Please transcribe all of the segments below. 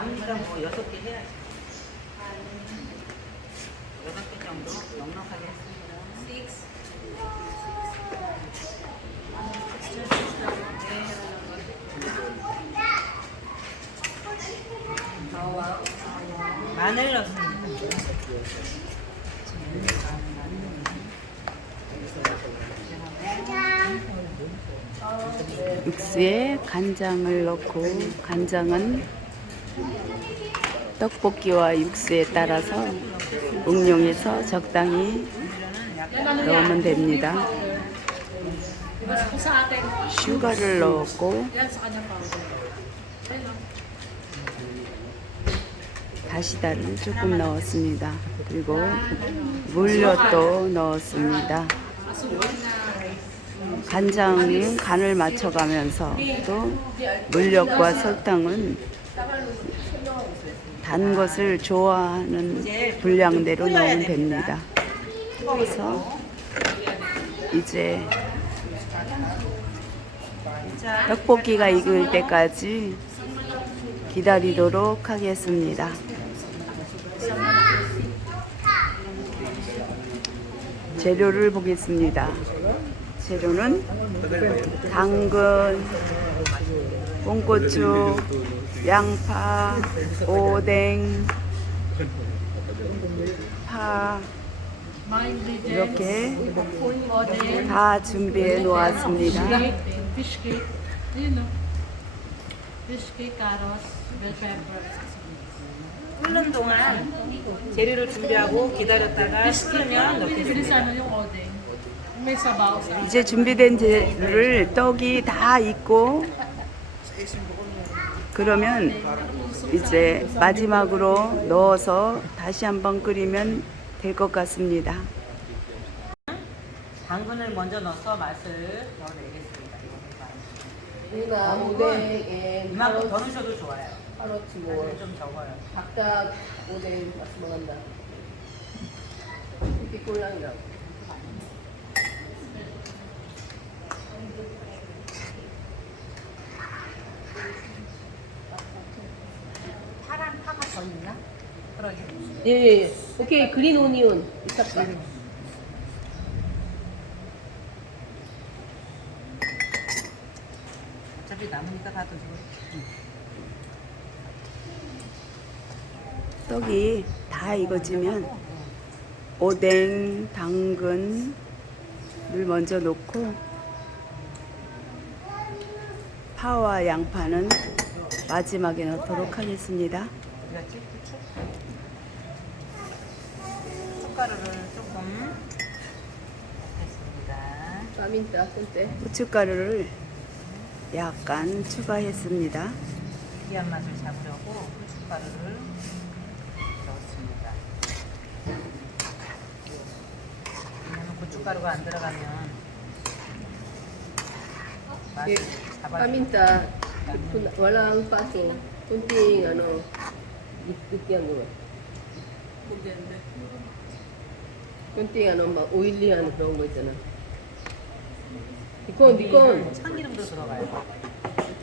남으니까 뭐 여섯 개 해야지. 여섯 개 정도 넉넉하게 했습니다. 마늘 넣습니다. 육수에 간장을 넣고 간장은 떡볶이와 육수에 따라서 응용해서 적당히 넣으면 됩니다. 슈가를 넣었고 다시다를 조금 넣었습니다. 그리고 물엿도 넣었습니다. 간장은 간을 맞춰가면서 또 물엿과 설탕은 단 것을 좋아하는 분량대로 넣으면 됩니다. 그래서 이제 떡볶이가 익을 때까지 기다리도록 하겠습니다. 재료를 보겠습니다. 재료는 당근, 홍고추, 양파, 오뎅, 파 이렇게 다 준비해 놓았습니다. 끓는 동안 재료를 준비하고 기다렸다가 sabaw sa 이제 준비된 재료를 떡이 다 익고 그러면 이제 마지막으로 넣어서 다시 한번 끓이면 될 것 같습니다. 당근을 먼저 넣어서 맛을 넣어내겠습니다. 우리가 오뎅, 에, 이만큼 더 넣으셔도 좋아요. 카로트 뭐좀 적어요. 각각 오뎅 맛 먹는다. 이렇게 꼴랑이라고. 파란 파가 더 있나? 그러게. 예, 예, 예. 오케이 그린 오니온 있었다. 어차피 남으니까 다 드시고. 떡이 다 익어지면 오뎅, 당근을 먼저 넣고 파와 양파는 마지막에 넣도록 하겠습니다. 숟가루를 조금 했습니다. 까민다 꼰대. 고춧가루를 약간 추가했습니다. 느끼한 맛을 잡으려고 후춧가루를 넣었습니다. 왜냐면 고춧가루가 안 들어가면 맛을 예, 잡아주는 까민다 walang paso. kunting ano 느끼 한 거. ano 막 오일리한 그런 거 있잖아. 이건 이건 참기름도 들어가요.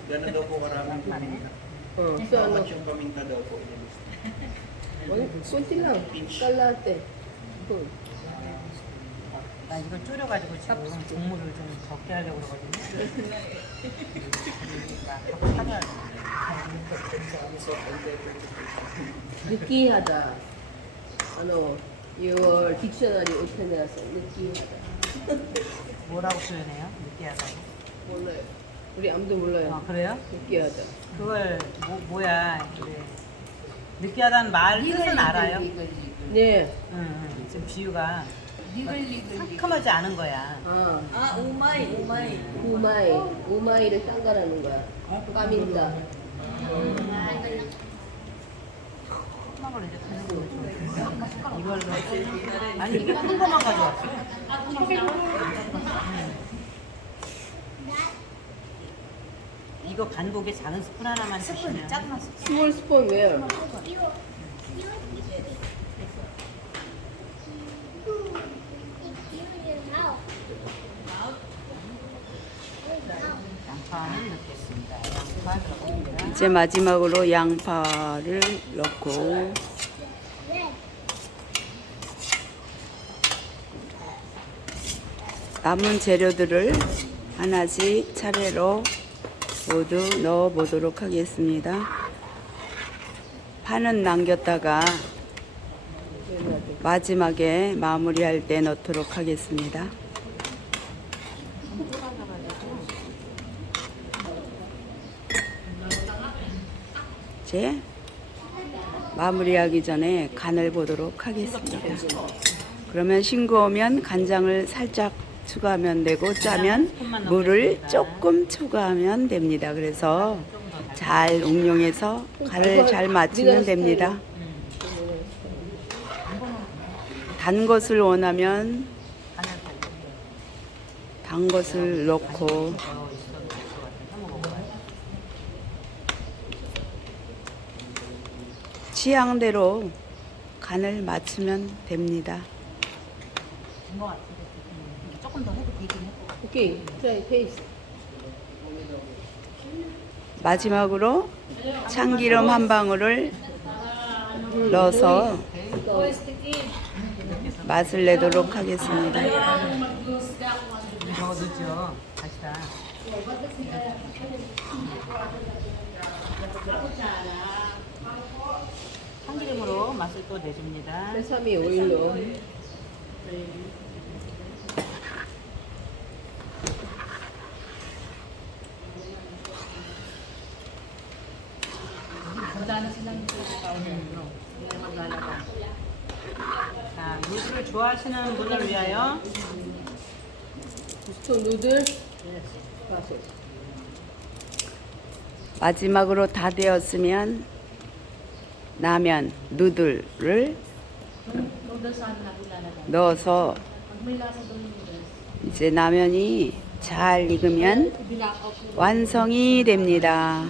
Ganun daw po karaming paminta. 어, so ano How much yung paminta daw po? 아니, kunti lang. kalate. 이건 나 이걸 줄여가지고 지금 국물을 좀 적게 하려고 그러거든요. 그러니까 하면 느끼하다. ano your dictionary 오픈해서 느끼하다. 뭐라고 표현해요? 느끼하다고. 몰라요. 우리 아무도 몰라요. 아 그래요? 느끼하다. 그걸 뭐, 뭐야 이게 느끼하다는 말 뜻은 알아요. 네. 응, 응. 지금 비유가 상큼하지 않은 거야. 아. 아, 오마이, 오마이. 오마이. 오마이를 딴가라는 거야. 까민다. 수박을 이제 타는 거 이걸로 아니 이게 큰 거만 가져왔어. 응. 이거 간국에 작은 스푼 하나만 주시면 작은 스푼. 스몰 스푼 웨어. 양파는 넣겠습니다. 양파 들어갑니다. 이제 마지막으로 양파를 넣고 남은 재료들을 하나씩 차례로 모두 넣어 보도록 하겠습니다. 파는 남겼다가 마지막에 마무리할 때 넣도록 하겠습니다. 이제 마무리하기 전에 간을 보도록 하겠습니다. 그러면 싱거우면 간장을 살짝 추가하면 되고 짜면 물을 조금 추가하면 됩니다. 그래서 잘 응용해서 간을 잘 맞추면 됩니다. 단 것을 원하면 단 것을 넣고. 취향대로 간을 맞추면 됩니다. 된것 같은데 음, 조금 더 해도 되긴 페이스. 마지막으로 참기름 한 방울을 넣어서 맛을 내도록 하겠습니다. 참기름으로 맛을 또 내줍니다. 세사미 오일로. 자, 물을 좋아하시는 분을 위하여 스톤 누들. 마지막으로 다 되었으면 라면 누들을 넣어서 이제 라면이 잘 익으면 완성이 됩니다.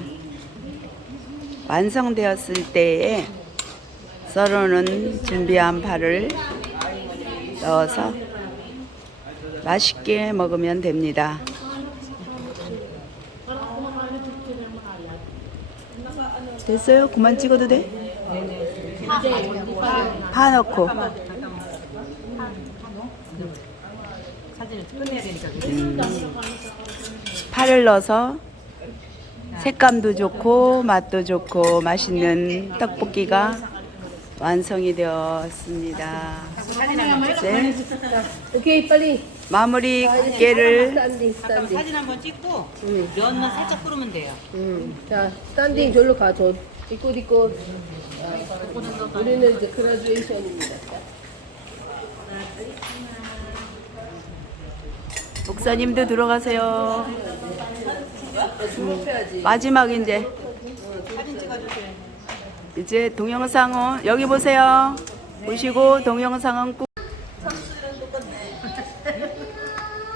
완성되었을 때에 썰어놓은 준비한 파를 넣어서 맛있게 먹으면 됩니다. 됐어요? 그만 찍어도 돼? 파 넣고 그지? 파를 넣어서 색감도 좋고 맛도 좋고 맛있는 떡볶이가 완성이 되었습니다. 이제 오케이 빨리. 마무리 깨를 스탠딩 잠깐 스탠딩. 사진 한번 찍고 응. 면만 살짝 뿌리면 돼요. 음. 자 스탠딩 절로 가. 저 있고 있고. 아, 우리는 이제 그라듀에이션입니다. 목사님도 들어가세요. 주목해야지. 마지막 이제 이제 동영상은 여기 보세요. 보시고 동영상은 꾹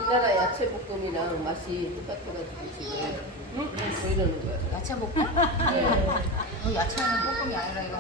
우리나라 야채 볶음이랑 맛이 똑같아가지고 지금 뭐 이러는 거야. 야채 볶음? 네. 야채는 볶음이 아니라 이거